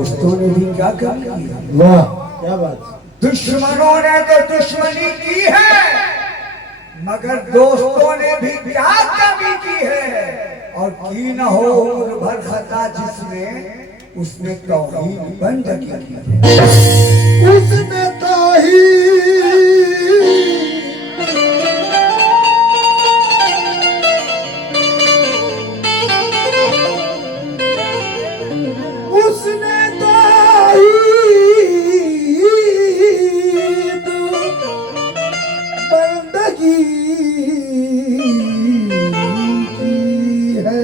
दोस्तों ने भी क्या कर लिया। वाह क्या बात। दुश्मनों ने तो दुश्मनी की है, मगर दोस्तों ने भी क्या कमी की है। और की न हो उम्र भर खता जिसने, उसने तौहीन बंद की है। उसने तौहीन उसने तौहीद बंदगी की है।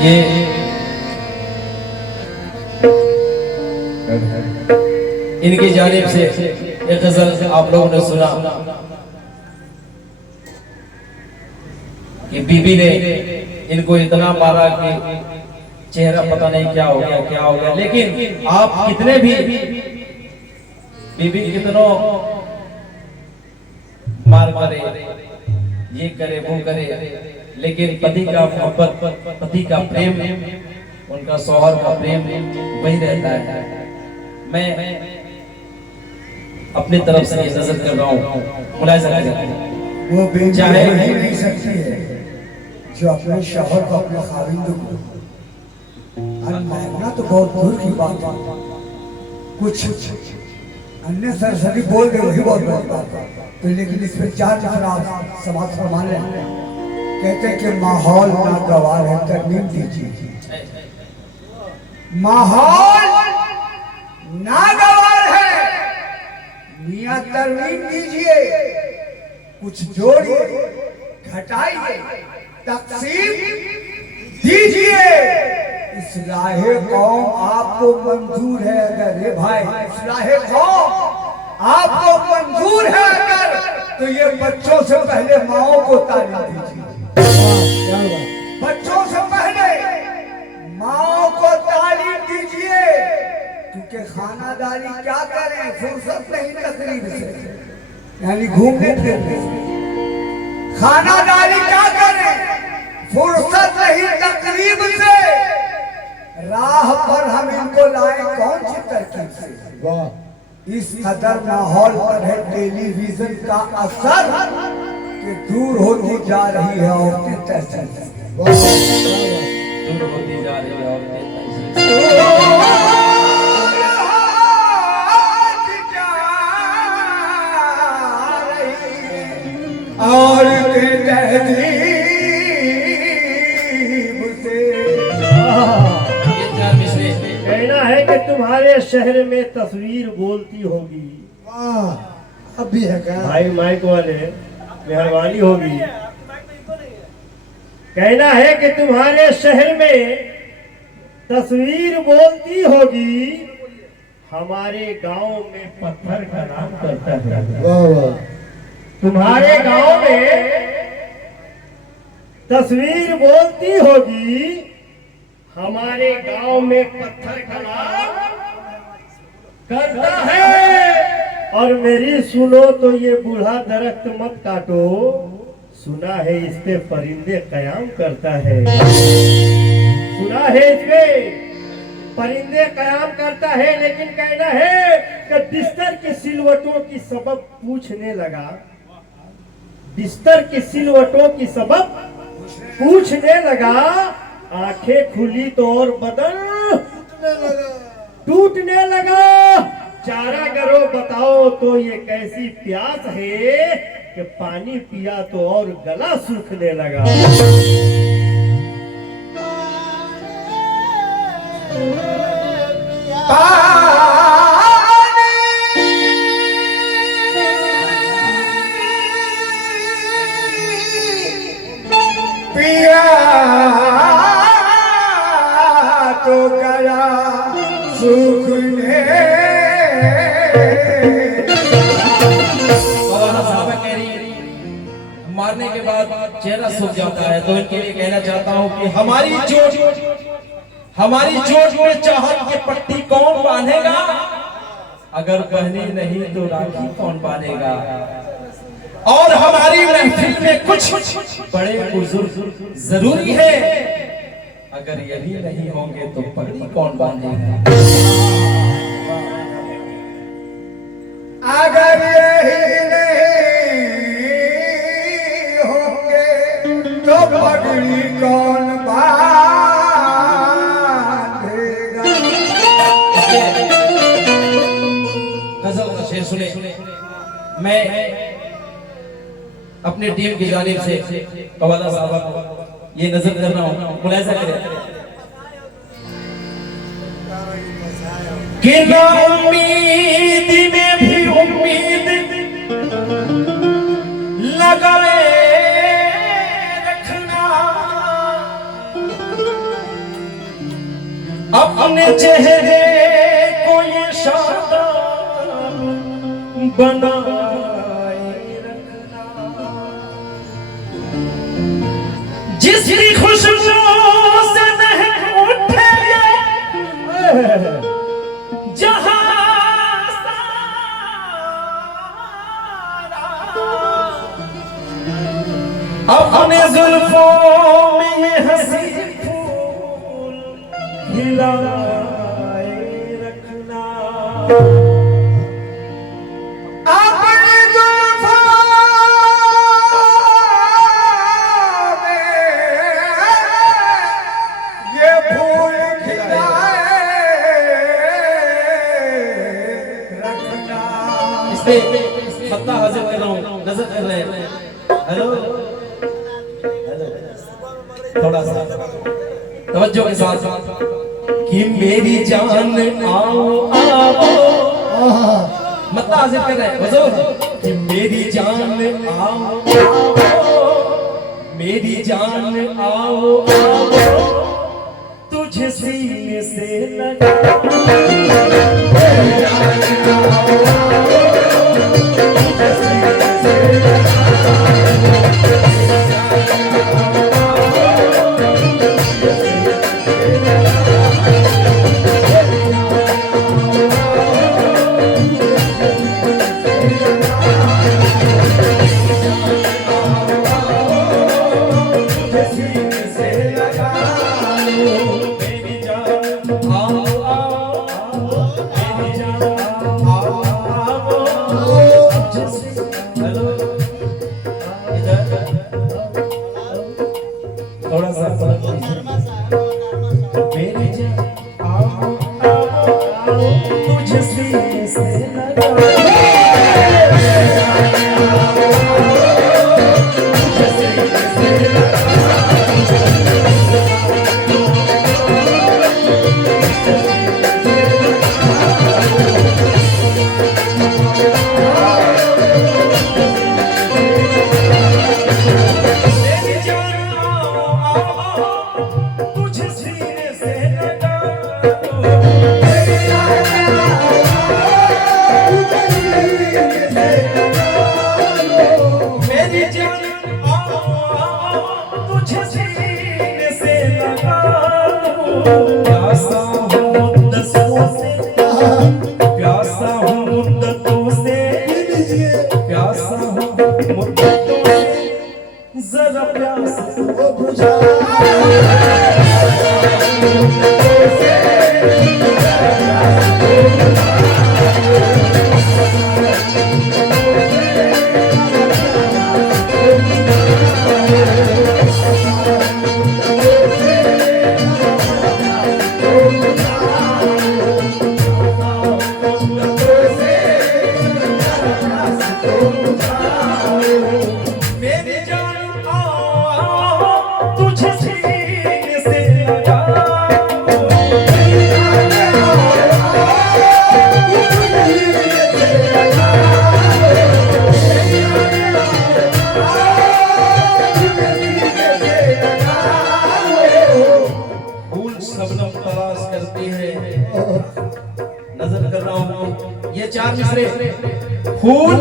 ये इनकी जानिब से एक गजल आप लोगों ने सुना कि बीबी ने इनको इतना मारा कि चेहरा पता नहीं क्या हो गया, लेकिन आप कितने भी बीबी कितनों मार करे, ये करे वो करे, लेकिन पति का मोहब्बत, पति का प्रेम, उनका शौहर का प्रेम वही रहता है। मैं अपनी तरफ से ये नजर कर रहा हूँ, मुलाहिजा करें, वो बेटी चाहे ही नहीं सकती है जो अपने शौहर को, अपने खाविंद को मारना तो बहुत दूर की बात है, कुछ अन्य सरसरी बोल दे वही बहुत बड़ी बात है। तो लेकिन इस पे चार आप समाज फरमा लें, कहते हैं कि माहौल नागवार है, तरमीम दीजिए। माहौल नागवार है, मियां तरमीम दीजिए, कुछ जोड़िए, घटाइए, तकसीम दीजिए। इस्लाहे कौम आपको मंजूर है अगर, रे भाई इस्लाहे कौम आपको मंजूर है अगर, तो ये बच्चों से पहले माओ को तालीम दीजिए। बच्चों से पहले माओ को तालीम दीजिए, क्योंकि खानादारी क्या करें, फुर्सत नहीं तकरीब से, यानी घूमने फिरने से। खानादारी क्या करें, फुर्सत नहीं तकरीब से, राह पर हम इनको लाए कौन सी तरकीब से। वाह इस कदर माहौल पर है टेलीविजन का असर कि दूर होती जा रही है औरतें तहसील से। वाह दूर होती जा रही है औरतें तहसील और तहजीब से। ये चार मिसरे कहना है कि तुम्हारे शहर में तस्वीर बोलती होगी। वाह अब भी है क्या? भाई माइक वाले मेहरबानी होगी। कहना है कि तुम्हारे शहर में तस्वीर बोलती होगी, हमारे गांव में पत्थर का नाम करता है। वाह वाह तुम्हारे गांव में तस्वीर बोलती होगी, हमारे गांव में पत्थर का नाम करता है। और मेरी सुनो तो ये बूढ़ा दरख्त मत काटो, सुना है इस पे परिंदे कयाम करता है। सुना है इस पे परिंदे कयाम करता है। लेकिन कहना है कि बिस्तर की सिलवटों की सबब पूछने लगा, बिस्तर की सिलवटों की सबब पूछने लगा। आंखें खुली तो और बदन टूटने लगा। चारा करो बताओ तो ये कैसी प्यास है कि पानी पिया तो और गला सूखने लगा। पिया तो गला सूखने। मौलाना साहबा कह रही है, मारने के बाद चेहरा सूख जाता है, तो इनके लिए कहना चाहता हूँ कि हमारी चोट में चाहत की पट्टी कौन बांधेगा? अगर बहनी नहीं तो राखी कौन बांधेगा? और हमारी महफिल में कुछ बड़े बुजुर्ग जरूरी है, अगर यही नहीं होंगे तो पगड़ी कौन बांधेगा? अगर यही नहीं होंगे तो पगड़ी कौन बांधेगा। गजल का शेर सुने। मैं अपने टीम की जानिब से कवाला साहब को ये नजर कर रहा हूँ, मुलाहिजा करें कि ना उम्मीद में भी उम्मीद लगाए रखना, अपने चेहरे को ये शादाब बनाए रखना। जिसकी खुशबू से महक उठे जहां अपने जुल्फों में ये हंसी फूल खिलाए रखना। अपने जुल्फों में ये फूल खिलाए रखना। इस पे पत्ता हाजिर कर रहा हूँ, नजर कर रहे हैं। हेलो हेलो, थोड़ा सा तवज्जो के साथ कि मेरी जान आओ आओ, मत्ता हाजिर कर रहे हैं हुजूर कि मेरी जान आओ आओ, मेरी जान आओ आओ, तुझे सीने से लगा। मेरी जान आओ आओ, तुझे सीने से लगा। मुद्दतों से जरा प्यास ओ बुझा मेरी जान आओ तुझे सीने से लगाओ फूल शबनम तलाश करती है नजर कर रहा हूँ ये चार मिसरे फूल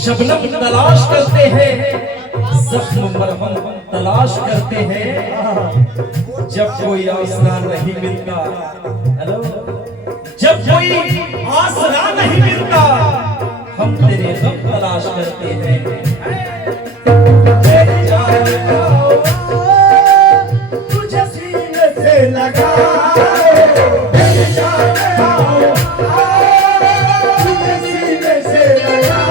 शबनम तलाश करते हैं जख्म मरहम तलाश करते हैं जब कोई आसरा नहीं मिलता हेलो जब कोई आसरा नहीं मिलता हम तेरे गम तलाश करते हैं तेरी जान आओ, तुझे सीने से लगा मेरी जान आओ तुझे सीने से लगा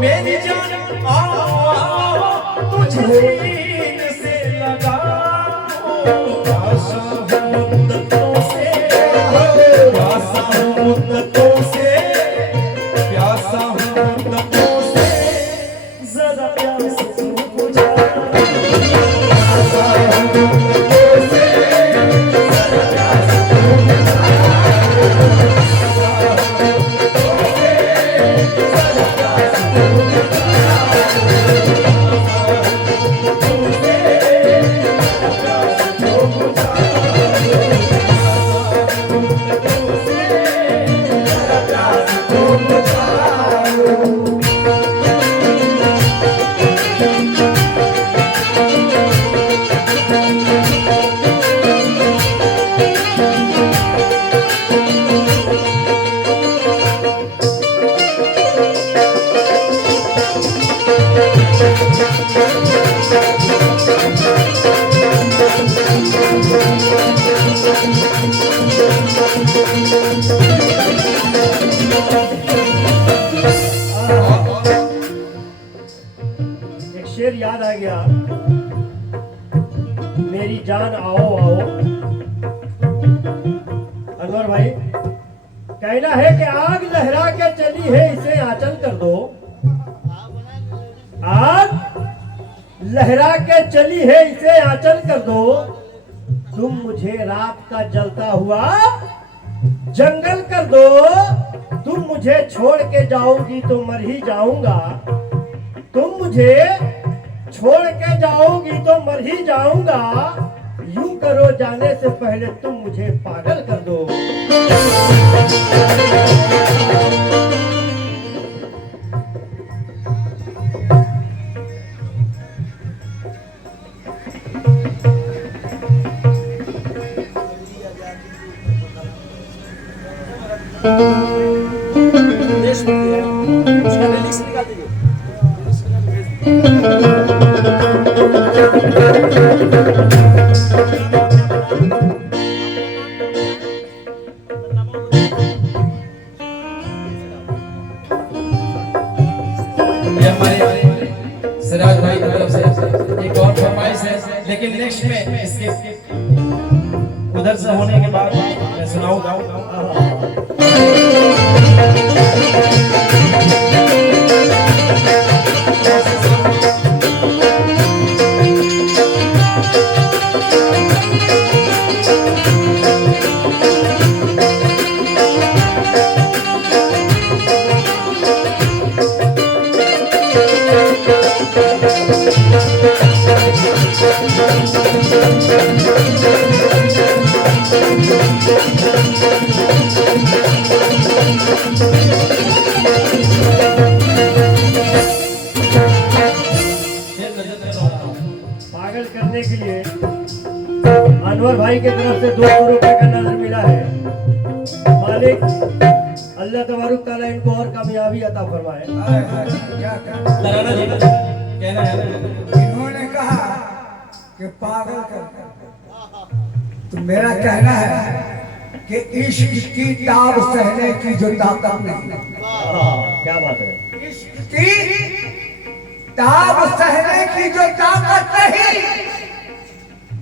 मेरी जान आओ तुझे सीने से लगाओ प्यासा हूँ मुद्दतों से प्यासा हूँ मुद्दतों से प्यासा हूँ मुद्दतों से जरा प्यास तू बुझा प्यासा हूँ मुद्दतों से जरा प्यास तू बुझा एक शेर याद आ गया मेरी जान आओ आओ अनवर भाई कहना है कि आग लहरा के चली है इसे आंचल कर दो आग लहरा के चली है इसे आंचल कर दो तुम मुझे रात का जलता हुआ जंगल कर दो तुम मुझे छोड़ के जाओगी तो मर ही जाऊंगा तुम मुझे छोड़ के जाओगी तो मर ही जाऊंगा यूं करो जाने से पहले तुम मुझे पागल कर दो देशभक्ति है उसका लिरिक्स निकाल दीजिए ये हमारे सिराज भाई की तरफ से एक और फरमाइश है लेकिन नेक्स्ट में इसके उधर से होने के बाद मैं सुनाऊंगा पागल करने के लिए अनवर भाई की तरफ से 200 रुपए का नजर मिला है मालिक अल्लाह तबारक ताला इनको और कामयाबी अता फरमाए। क्या कहना? तराना जी कहना है इन्होंने कहा कि पागल कर, तो मेरा कहना है कि इश्क की ताब सहने की जो ताकत नहीं, क्या बात है। इश्क की ताब सहने की जो ताकत नहीं,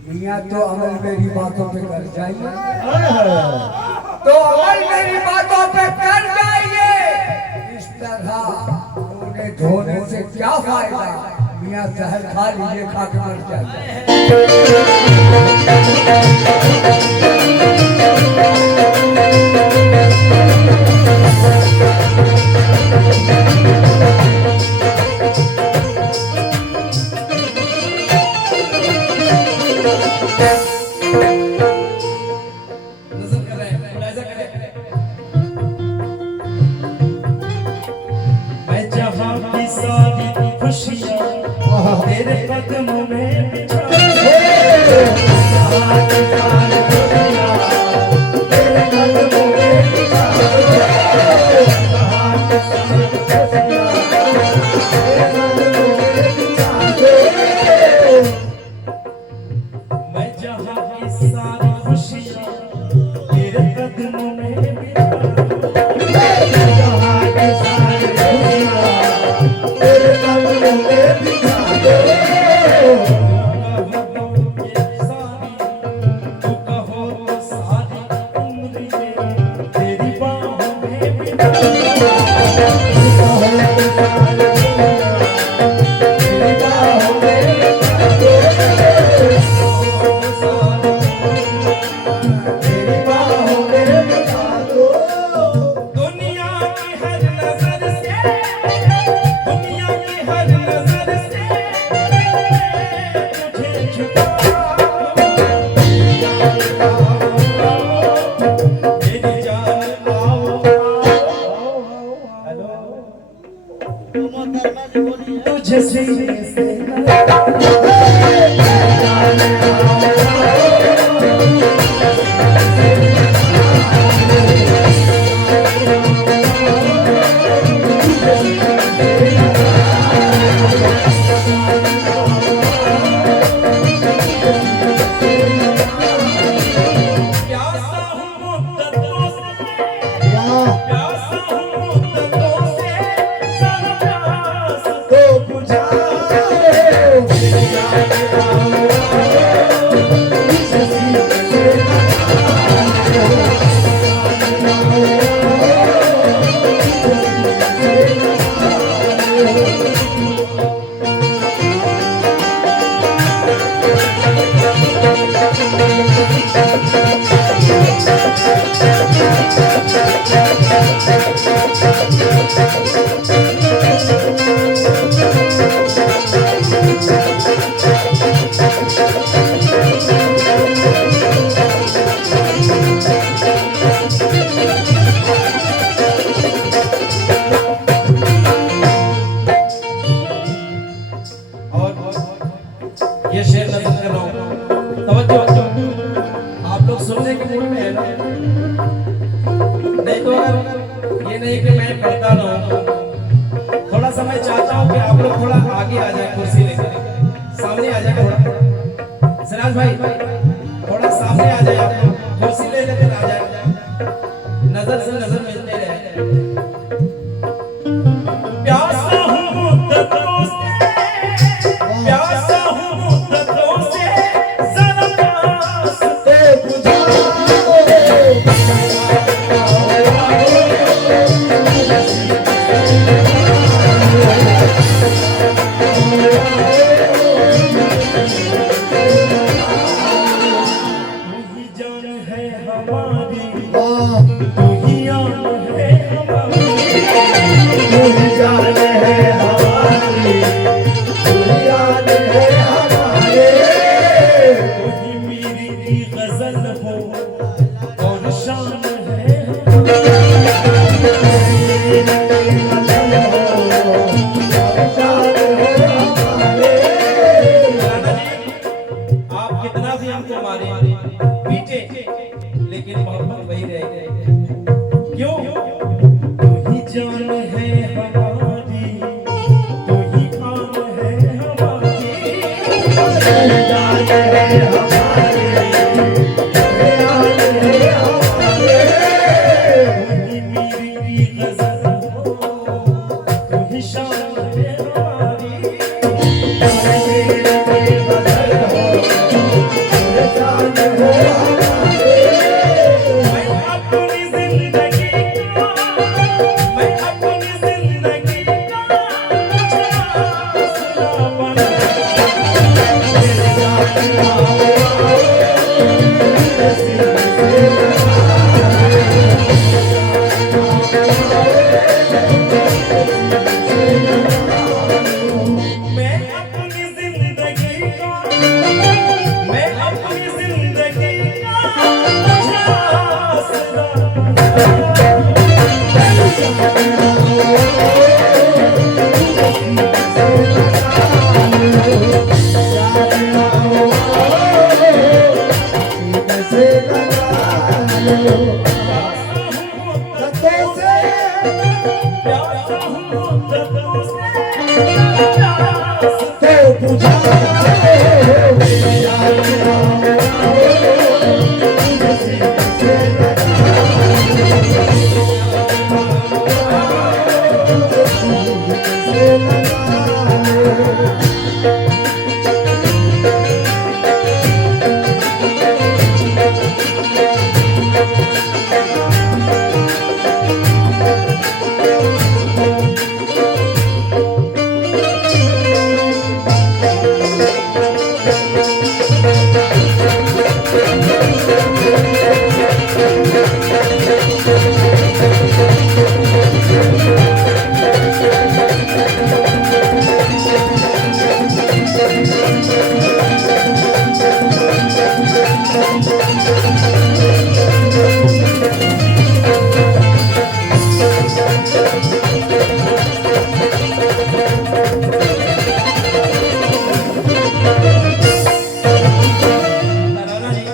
मियाँ तो अमल मेरी बातों पे कर जाइए, तो अमल मेरी बातों पे कर जाइए। इस तरह रोने धोने से क्या फायदा, मियाँ जहर खा लीजिए, खा के मर जाइए। नजर कर रहे हैं, मुलाहिजा कर रहे हैं। मैं जहां की सारी खुशियां तेरे कदमों में बिछा दूं। जहां की सारी खुशियां तेरे कदमों में बिछा दूं। जहां की सारी खुशियां तेरे कदमों में बिछा दूं। मैं जहां की सारी खुशियां तेरे कदमों में बिछा दूं। जहां की सारी खुशियां तेरे कदमों में बिछा दूं। तू कहो तो सारी उम्र तेरी बाहों में बिता दूं। तू कहो तो सारी उम्र तेरी बाहों में बिता दूं। तेरी बाहों में बिता दूं। दुनिया की हर नजर से, दुनिया की हर नजर से तुझे छुपा मेरी जान आओ। हेलो तुझे सीने से प्यासा हूँ मुद्दतों से, प्यासा हूँ मुद्दतों से, जरा प्यास तो बुझा मेरी जान आओ। तुझे सीने से और ये शेर नजर कर रहा हूँ, तवज्जो। आप लोग सुनने के मूड में है ना? नहीं तो अगर ये नहीं कि मैं पढ़ता रहूं, थोड़ा सा मैं चाहता हूँ कि आप लोग थोड़ा आगे आ जाए, कुर्सी लेकर सामने आ जाए। थोड़ा सिराज भाई थोड़ा सामने आ जाए, आप लोग कुर्सी ले लेकर आ जाए, नजर से नजर मिलते रहे। प्यासा हूँ मुद्दतों से, प्यासा हूँ मुद्दतों से, जरा प्यास तो बुझा तू ही जान है हमारी, तू ही आन है हमारी। तो बुझाओ मेरी याद आओ तुझे सीने से नाना जी,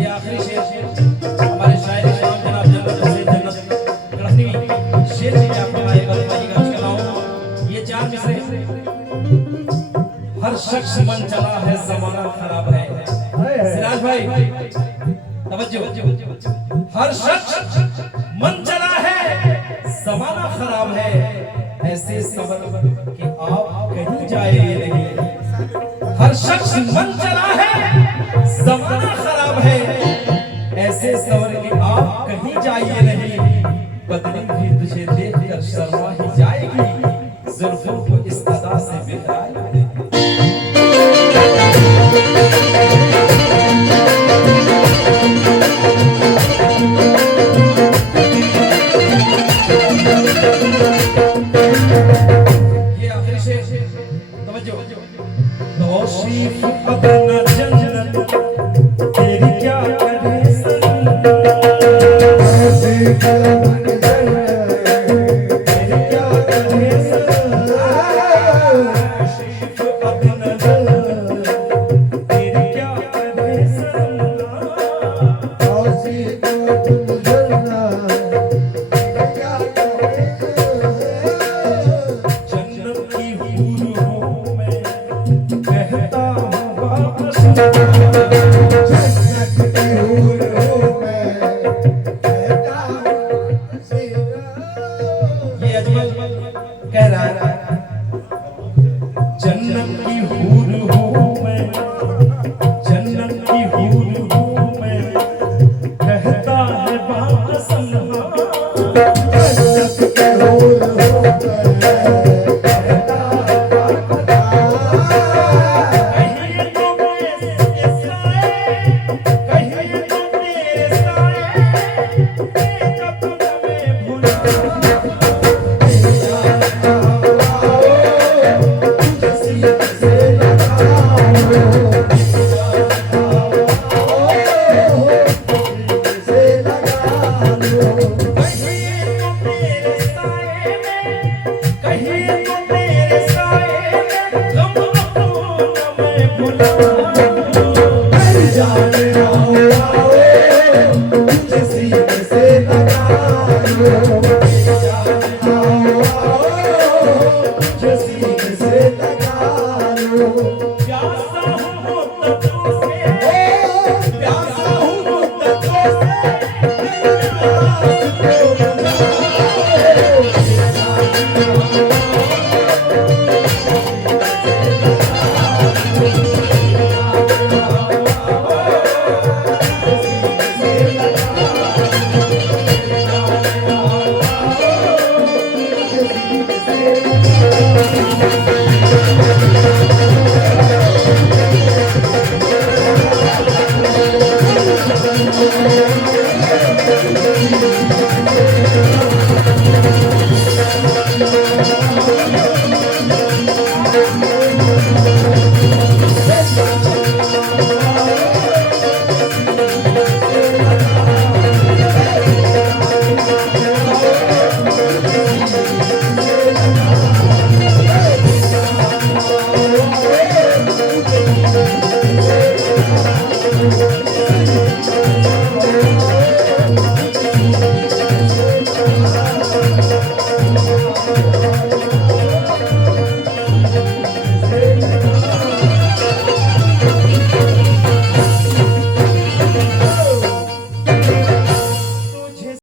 ये आखिरी शेर हमारे शायर इमाम जनाब जन्नत हुसैन जन्नत गढ़नी शेर जी आपको आए बलवाइएगा चलाओ। ये चार मिसरे हर शख्स मन चला है जमाना खराब है। सिराज भाई तवज्जो, हर शख्स मन चला है जमाना खराब है, ऐसे सबर कि आप कहीं जाए नहीं। हर शख्स मन चला है जमाना खराब है, ऐसे सबर कि आप कहीं जाइए नहीं। बदली भी तुझे देखकर शर्मा ही जाएगी, जुल्फों को इस अदा से बिखराएगी। ये आखिरी शेर तवज्जो। तौसीफ अपना जन्नत तेरी क्या करे सनम, ऐसी कलम तेरी क्या करे सनम। तौसीफ अपना जन्नत तेरी क्या करे सनम। जन्नत की हूर हूँ मैं, कहता हूँ वापस। ये अजमल कह रहा है, जन्नत की हूर हूँ मैं, जन्नत की हूर हूँ मैं, कहता है वापस। कहिए तो मेरे साए, कहिए तो मेरे साए, जब तुम्हें भूला। कहिए तो मेरे साए में, कहिए तो मेरे साए में, गम अपना मैं भुला। Just